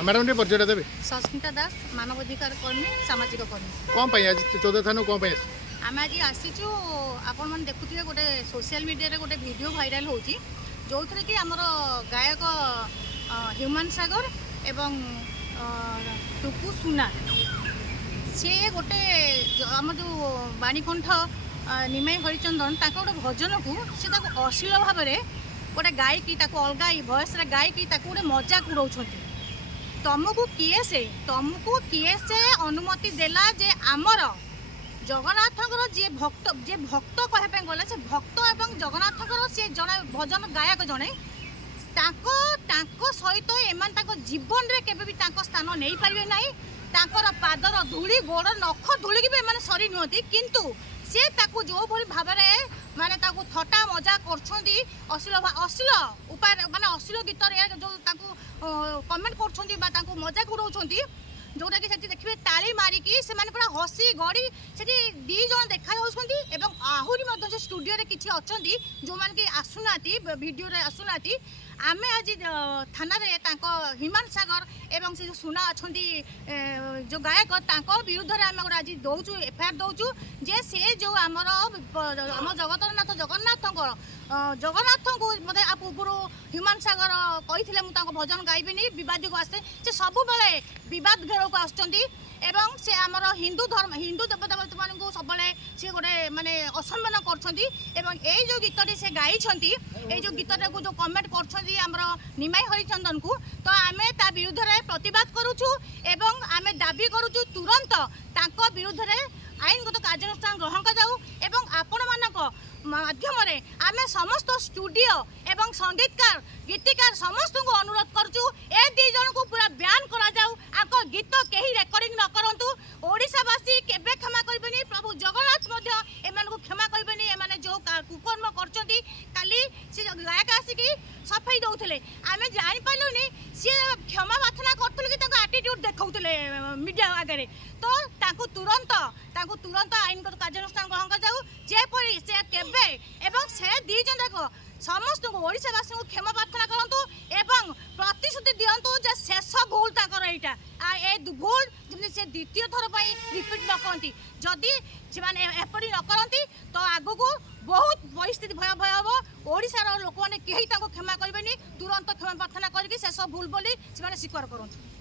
Madam टे परिचय देबे। सस्मिता दास मानवाधिकार कर्मी सामाजिक कर्मी। कौन पाई आज 14 थानु कौन पाई आम आज आसीचु आपण मैंने देखुए गोटे सोशल मीडिया गोटे वीडियो भाइराल होची जो थे कि आमर गायक ह्यूमन सागर एवं टुकु सुना सी गोटे आम जो बाणीकंठ निमाई हरिचंदन गोटे भजन को सी अश्लील भाव में गोटे गायकी अलग भयस गायकी गोटे मजाक उड़ाऊँ तुमको किए से अनुमति देला जे आमर जगन्नाथर जी भक्त कहपे गले से भक्त एवं जगन्नाथर सी जड़े भजन गायक जड़े सहित एमान जीवन में केबे स्थान नहीं पारे ना पादर धूली गोड़ नख धूली भी एम सरी नुहति किंतु सी जो भाई भाव माने थटा मजा करश्लील उपाय माने अश्लील गीत जो कमेंट कर मजाक उड़ाऊँ जोटा कि देखिए ताली मारिकी से पूरा हसी गड़ी से दी जन देखा आहरी स्टूडियो किसी अच्छा जो मैंने कि आसुना भिडियो आसुना आम आज थाना ह्यूमन सागर एवं से जो सुना अच्छा जो गायक विरुद्ध में आम आज दौचु एफआईआर दौचु जे से जो आमर आम जगतरनाथ जगन्नाथ को मतलब आप पूर्व ह्यूमन सागर कही मुझे भजन गायबी बद को आसे से सब बेले बद घेर को आसुँच से आमर हिंदू धर्म हिंदू देवता मान को सब सी गोटे माने असम्मान कर जो गीतटी से गाई जो गीतटा को जो कमेंट कर निमाई हरिचंदन को तो आम ता विरुद्ध में प्रतिवाद करुचु एवं आम दाबी करुचु तुरंत तांको विरुद्ध में आईनगत कार्यानुष्ठान ग्रहण कर आपण मानक माध्यम आम समस्त स्टूडियो एवं संगीतकार गीतिकार समस्त को अनुरोध करुचु ए दी जन को पूरा बैन करा जाऊ आको गीत कहीं रेकर्डिंग न करंतु ओडिशावासी केबे क्षमा करबेनी प्रभु जगन्नाथ मध्य एमान को क्षमा करबेनी एमाने जो कुकर्म करचंती काली से गायक आसिकी सफाई दउथले आमे जानि पाइलुनी से क्षमा प्रार्थना करथले कि ताको एटीट्यूड देखाउथले मीडिया आगे तो ताको तुरंत आईनगत कार्यानुष्ठान ग्रहण कर जाऊ जेपरी से केबे एवं से दी जन जाक समस्त ओडिशावासी को क्षमा प्रार्थना करंतु एवं प्रतिश्रुति दियंतु जे शेष भूल ताकर एटा ए भूल जमि से द्वितीय थर पई रिपीट न करंती जदि से माने एपरी न करंती तो आगु को बहुत परिस्थिति भयावह हम ओडिशार लोक मैंने कहीं क्षमा करेंगे तुरंत क्षमा प्रार्थना करके शेष भूल बोली से स्वीकार करंतु।